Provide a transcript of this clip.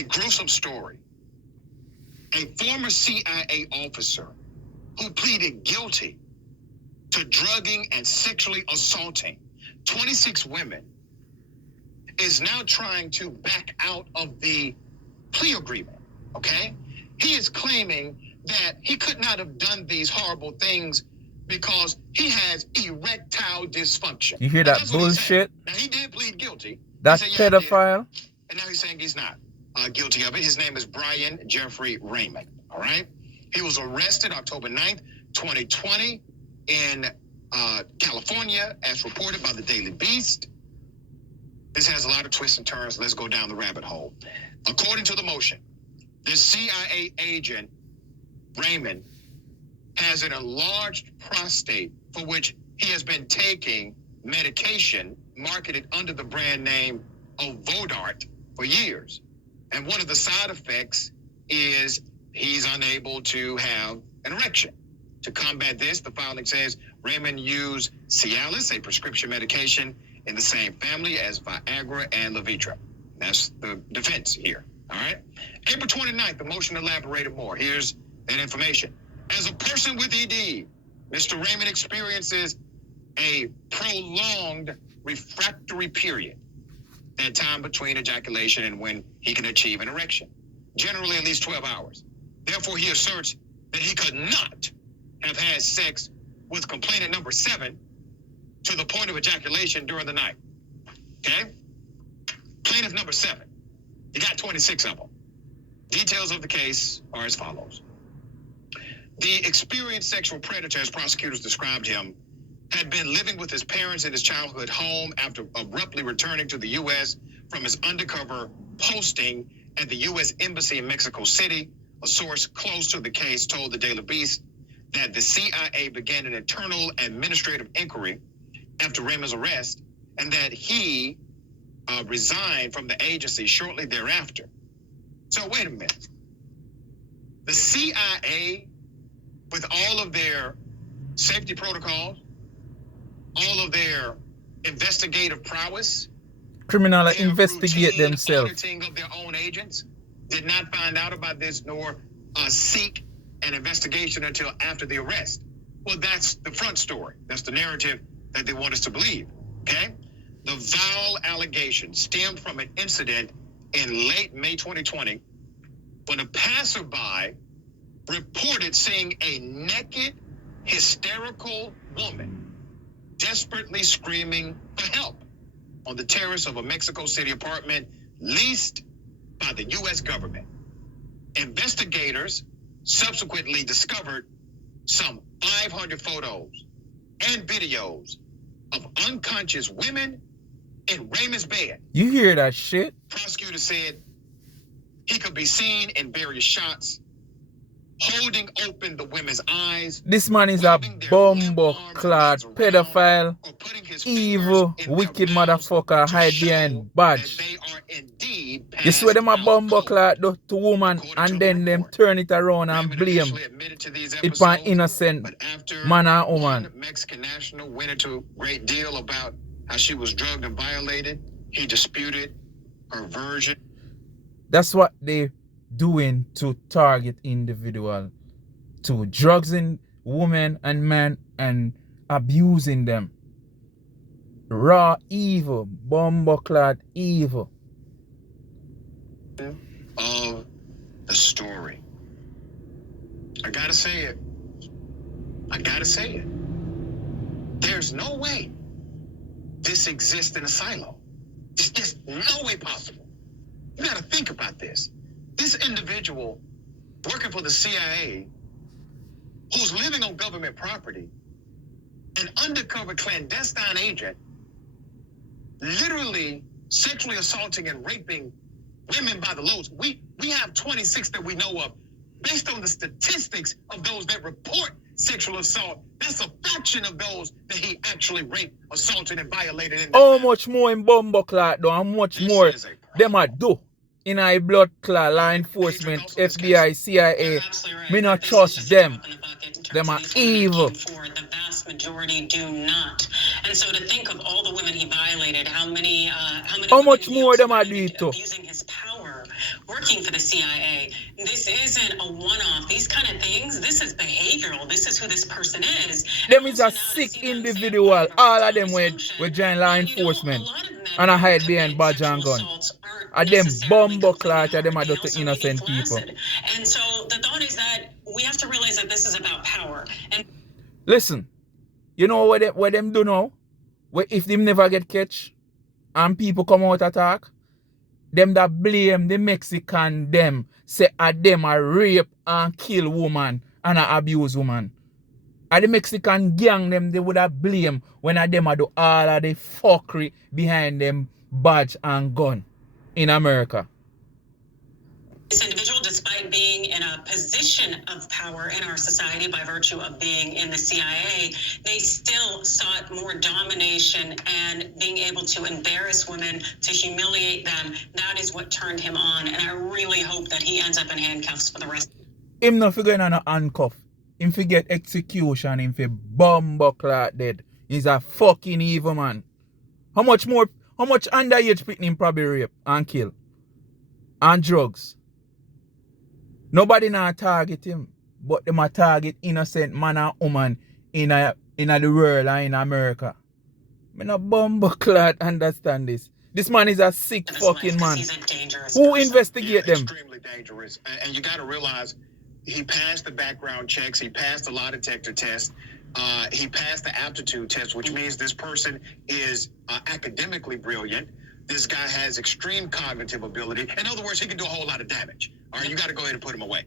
a gruesome story. A former CIA officer who pleaded guilty to drugging and sexually assaulting 26 women is now trying to back out of the plea agreement, okay? He is claiming that he could not have done these horrible things because he has erectile dysfunction. You hear that bullshit? Now, he did plead guilty. That pedophile? And now he's saying he's not guilty of it. His name is Brian Jeffrey Raymond, all right? He was arrested October 9th, 2020 in California, as reported by the Daily Beast. This has a lot of twists and turns. Let's go down the rabbit hole. According to the motion, this CIA agent, Raymond, has an enlarged prostate for which he has been taking medication marketed under the brand name Ovodart for years. And one of the side effects is he's unable to have an erection. To combat this, the filing says Raymond used Cialis, a prescription medication in the same family as Viagra and Levitra. That's the defense here, all right? April 29th, the motion elaborated more. Here's that information. As a person with ED, Mr. Raymond experiences a prolonged refractory period, that time between ejaculation and when he can achieve an erection, generally at least 12 hours. Therefore, he asserts that he could not have had sex with complainant number 7 to the point of ejaculation during the night. Okay? Plaintiff number 7. You got 26 of them. Details of the case are as follows. The experienced sexual predator, as prosecutors described him, had been living with his parents in his childhood home after abruptly returning to the U.S. from his undercover posting at the U.S. Embassy in Mexico City. A source close to the case told the Daily Beast that the CIA began an internal administrative inquiry after Raymond's arrest and that he resigned from the agency shortly thereafter. So wait a minute. The CIA, with all of their safety protocols, all of their investigative prowess, criminal investigate themselves. Auditing of their own agents, did not find out about this nor seek an investigation until after the arrest. Well, that's the front story. That's the narrative that they want us to believe, okay? The foul allegation stemmed from an incident in late May 2020 when a passerby reported seeing a naked, hysterical woman desperately screaming for help on the terrace of a Mexico City apartment leased by the U.S. government. Investigators subsequently discovered some 500 photos and videos of unconscious women in Raymond's bed. You hear that shit? Prosecutors said he could be seen in various shots holding open the women's eyes. This man is a bumbo-clad pedophile, evil, wicked motherfucker, hide behind badge. You swear them a bumbo-clad to woman and then them turn it around and blame it on innocent man and woman. Mexican national went into a great deal about how she was drugged and violated. He disputed her version. That's what they doing to target individual, to drugs in women and men and abusing them. Raw evil, bumbo-clad evil. Of the story. I gotta say it. There's no way this exists in a silo. There's just no way possible. You gotta think about this. This individual working for the CIA, who's living on government property, an undercover clandestine agent, literally sexually assaulting and raping women by the loads. We have 26 that we know of. Based on the statistics of those that report sexual assault, that's a fraction of those that he actually raped, assaulted, and violated. How much more in bumbo-clad though? How much more them a do? In our blood clot, law enforcement, FBI, CIA, me not trust them. Them are evil. The vast majority do not. And so to think of all the women he violated, how many how much more them are doing to? Abusing his power. We're working for the CIA. This isn't a one-off. These kind of things, this is behavioral. This is who this person is. Them is a sick individual. All of them with join law enforcement. And I hide behind badge and gun. And them bumbo clot, them are just innocent people. And so the thought is that we have to realize that this is about power. And listen, you know what them do now? If them never get catch and people come out attack, them that blame the Mexican them say them a rape and kill woman and a abuse woman. And the Mexican gang them they would have blame when them a do all of the fuckery behind them badge and gun in America. This individual, despite being in a position of power in our society by virtue of being in the CIA, they still sought more domination and being able to embarrass women, to humiliate them. That is what turned him on. And I really hope that he ends up in handcuffs for the rest. Him not figuring on a handcuff. Him forget execution. Him for bumbo clot dead. He's a fucking evil man. How much underage people him probably rape and kill? And drugs. Nobody not target him, but them a target innocent man and woman in the world and in America. Me no bumbo clot understand this. This man is a sick fucking man. Who investigate them? Extremely dangerous. And you got to realize he passed the background checks. He passed the lie detector test. He passed the aptitude test, which means this person is academically brilliant. This guy has extreme cognitive ability. In other words, he can do a whole lot of damage. All right, you got to go ahead and put him away.